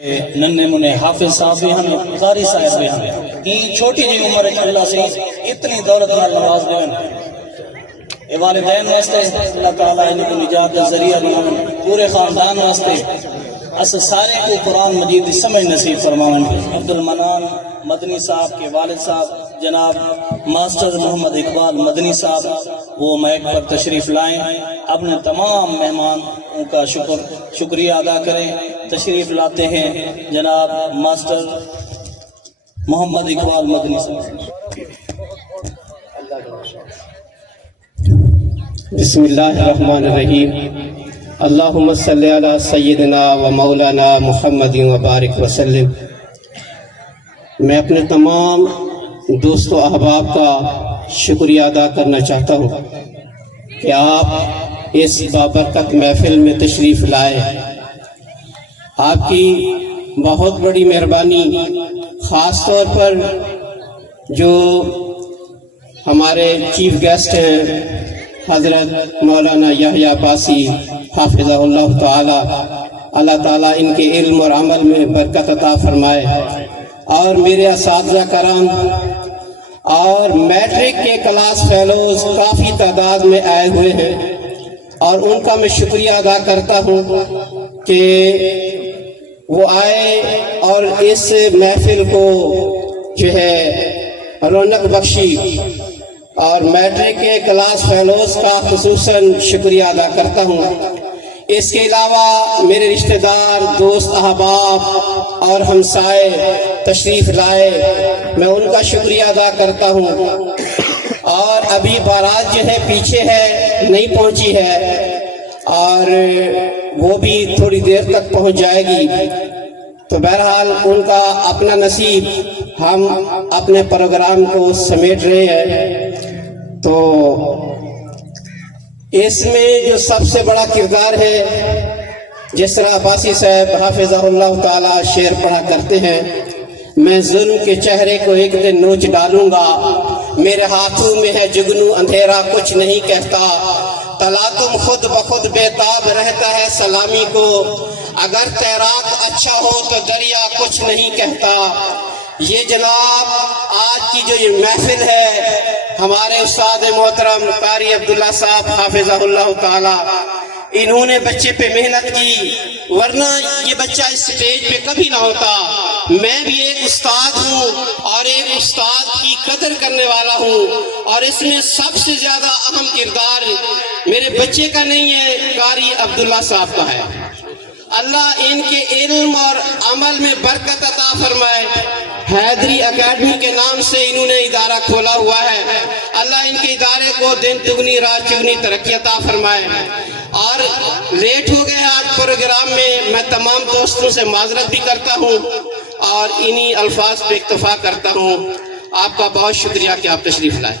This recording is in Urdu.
ننے منے حافظ صاحب بھی ہمیں قاری صاحب بھی ہمیں یہ چھوٹی جی عمر اللہ سے اتنی دولت نال نواز دے اے والدین واسطے اللہ تعالیٰ ان کو نجات کا ذریعہ بناون پورے خاندان واسطے اس سارے کو قرآن مجید کی سمجھ نصیب فرماون۔ عبد المنان مدنی صاحب کے والد صاحب جناب ماسٹر محمد اقبال مدنی صاحب وہ مائک پر تشریف لائیں، اپنے تمام مہمانوں کا شکریہ ادا کریں۔ تشریف لاتے ہیں جناب ماسٹر محمد اقبال مدنی صاحب۔ بسم اللہ الرحمن الرحیم، اللہم صلی علی سیدنا و مولانا محمد و بارک وسلم۔ میں اپنے تمام دوست و احباب کا شکریہ ادا کرنا چاہتا ہوں کہ آپ اس بابرکت محفل میں تشریف لائے۔ آپ کی بہت بڑی مہربانی، خاص طور پر جو ہمارے چیف گیسٹ ہیں حضرت مولانا یحییٰ عباسی حافظہ اللہ تعالی، اللہ تعالیٰ ان کے علم اور عمل میں برکت عطا فرمائے، اور میرے اساتذہ کرام اور میٹرک کے کلاس فیلوز کافی تعداد میں آئے ہوئے ہیں، اور ان کا میں شکریہ ادا کرتا ہوں کہ وہ آئے اور اس محفل کو جو ہے رونق بخشی، اور میٹرک کے کلاس فیلوز کا خصوصاً شکریہ ادا کرتا ہوں۔ اس کے علاوہ میرے رشتہ دار، دوست، احباب اور ہمسائے تشریف لائے، میں ان کا شکریہ ادا کرتا ہوں۔ اور ابھی بارات جو ہے پیچھے ہے، نہیں پہنچی ہے، اور وہ بھی تھوڑی دیر تک پہنچ جائے گی، تو بہرحال ان کا اپنا نصیب، ہم اپنے پروگرام کو سمیٹ رہے ہیں۔ تو اس میں جو سب سے بڑا کردار ہے، جس طرح عباسی صاحب حافظہ اللہ تعالی شعر پڑھا کرتے ہیں، میں ظلم کے چہرے کو ایک دن نوچ ڈالوں گا، میرے ہاتھوں میں ہے جگنو اندھیرا کچھ نہیں کہتا، تلاتم خود بخود بےتاب رہتا ہے سلامی کو، اگر تیراک اچھا ہو تو دریا کچھ نہیں کہتا۔ یہ جناب آج کی جو یہ محفل ہے، ہمارے استاد محترم قاری عبداللہ صاحب حافظہ اللہ تعالی، انہوں نے بچے پہ محنت کی، ورنہ یہ بچہ اس سٹیج پہ کبھی نہ ہوتا۔ میں بھی ایک استاد ہوں اور ایک استاد کی قدر کرنے والا ہوں، اور اس میں سب سے زیادہ اہم کردار میرے بچے کا نہیں ہے، قاری عبداللہ صاحب کا ہے۔ اللہ ان کے علم اور عمل میں برکت عطا فرمائے۔ حیدری اکیڈمی کے نام سے انہوں نے ادارہ کھولا ہوا ہے، اللہ ان کے ادارے کو دن دگنی رات چگنی ترقی عطا فرمائے۔ اور لیٹ ہو گئے آج پروگرام میں تمام دوستوں سے معذرت بھی کرتا ہوں، اور انہی الفاظ پہ اکتفا کرتا ہوں۔ آپ کا بہت شکریہ کہ آپ تشریف لائے۔